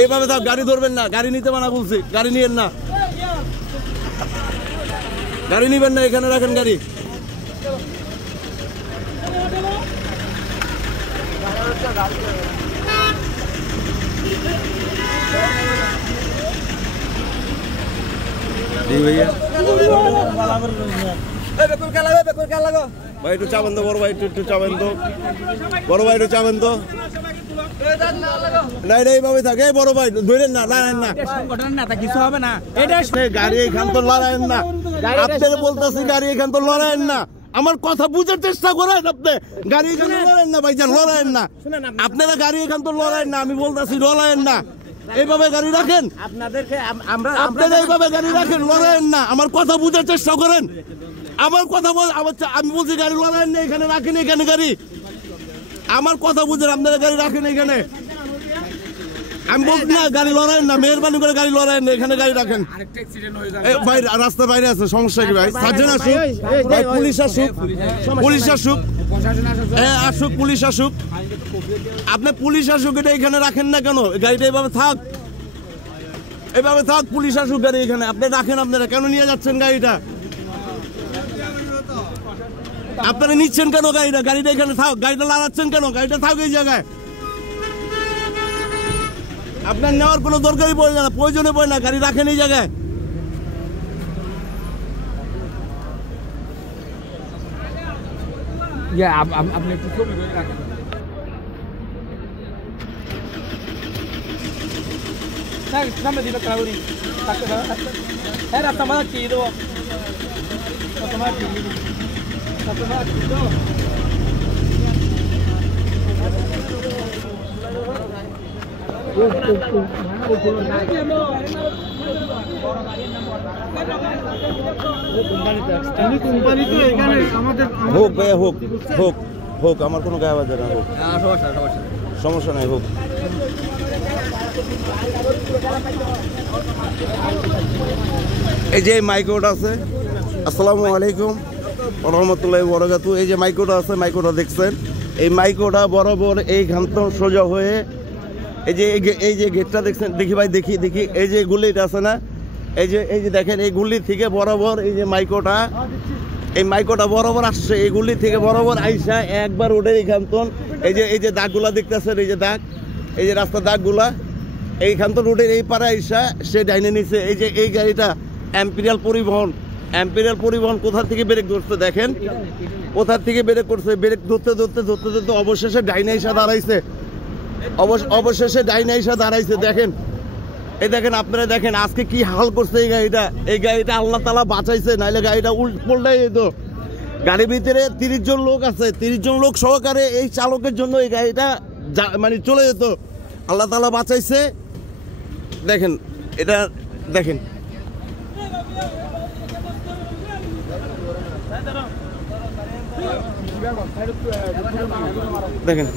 এইভাবে থাক, গাড়ি ধরবেন না, গাড়ি নিতে মানা বলছি, গাড়ি নিয়েন না, গাড়ি নিবেন না, এখানে রাখেন গাড়ি। ভাই একটু চাবেন তো, বড় ভাই একটু চাবেন তো, বড় ভাই একটু চাবেন তো। নাই নাই ভাবে থাকে, বড় ভাই ধরেন না, লড়াইন না, কিছু হবে না, গাড়ি এখান তো লড়াইন না, আপনারা বলতেছি গাড়ি এখান তো লড়াইন না, আমার কথা বুঝার চেষ্টা করেন, আপনি গাড়ি এখানে লড়াইন না ভাইজান, লড়াইন না, আপনারা গাড়ি এখান তো লড়াইন না, আমি বলতেছি লড়াইন না, এইভাবে গাড়ি রাখেন, আপনারা এইভাবে গাড়ি রাখেন, লড়াইন না, আমার কথা বুঝার চেষ্টা করেন, আমার কথা বল, আমি বলছি গাড়ি লড়াইন না, এখানে রাখেন, এখানে গাড়ি, আমার কথা বুঝেন, আপনারা গাড়ি রাখেন এখানে, আমি বলছি না গাড়ি লড়াইন না, মেহরবানি করে গাড়ি লড়াইন না, এখানে গাড়ি রাখেন। ভাই রাস্তা বাইরে আছে, সমস্যা কি ভাই? সার্জেন আসুক, ভাই পুলিশ আসুক, পুলিশ আসুক, আসুক, পুলিশ আসুক, আপনি পুলিশ আসুক, এটা এখানে রাখেন না কেন? গাড়িটা এভাবে থাক, এভাবে থাক, পুলিশ আসুক, গাড়ি এখানে আপনি রাখেন, আপনারা কেন নিয়ে যাচ্ছেন গাড়িটা? আপনারা নিচ্ছেন কেন গাড়িটা? গাড়িটা এখানে থাক, গাড়িটা লড়াচ্ছেন কেন? গাড়িটা থাক এই জায়গায়, আপনার নেওয়ার কোনো দরকারই পড়ে না, প্রয়োজনে পড়ে না, গাড়ি রাখেন এই জায়গায়। আপনি একটু ছবি করে রাখেন। সামনে দিবে কাউরি তাকে দাও, হ্যাঁ রাস্তা মাঝে কি দেবো, তোমার কি তোমার কি দাও, হোক ভাইয়া, হোক হোক হোক, আমার কোনো গায়ে বাজে না, হোক, সমস্যা নাই, হোক। এই যে মাইক্রোটা আছে, আসসালামু আলাইকুম রহমতুল্লাহি ওয়া বারাকাতুহু, এই যে মাইক্রোটা আছে, মাইক্রোটা দেখছেন, এই মাইক্রোটা বরাবর এই ঘান্তন সোজা হয়ে এই যে গেটটা দেখছেন, দেখি ভাই, দেখি দেখি, এই যে গুলিটা আছে না, এই যে দেখেন, এই গুলি থেকে বরাবর এই যে মাইক্রোটা বরাবর আসছে, এই গুলি থেকে বরাবর আইসা একবার ওঠে এই ঘান্তন, এই যে দাগগুলা দেখতেছেন, এই যে দাগ, এই যে রাস্তার দাগগুলা, এই ঘান্তন রোডের এই পাড়া আইসা সে ডাইনে নিছে। এই যে এই গাড়িটা এম্পিরিয়াল পরিবহন কোথা থেকে ব্রেক ধরছে দেখেন, কোথা থেকে ব্রেক করছে, ব্রেক ধরতে ধরতে ধরতে ধরতে অবশেষে ডাইনে এসে দাঁড়াইছে, অবশেষে ডাইনে এসে দাঁড়াইছে। দেখেন, এই দেখেন, আপনারা দেখেন আজকে কি হাল করছে এই গাড়িটা আল্লাহ তাআলা বাঁচাইছে, নাইলে গাড়িটা উল্টাই যেত। গাড়ির ভিতরে 30 জন লোক আছে, 30 জন লোক সহকারে এই চালকের জন্য এই গাড়িটা মানে চলে যেত, আল্লাহ তাআলা বাঁচাইছে। দেখেন এটা, দেখেন দেখেন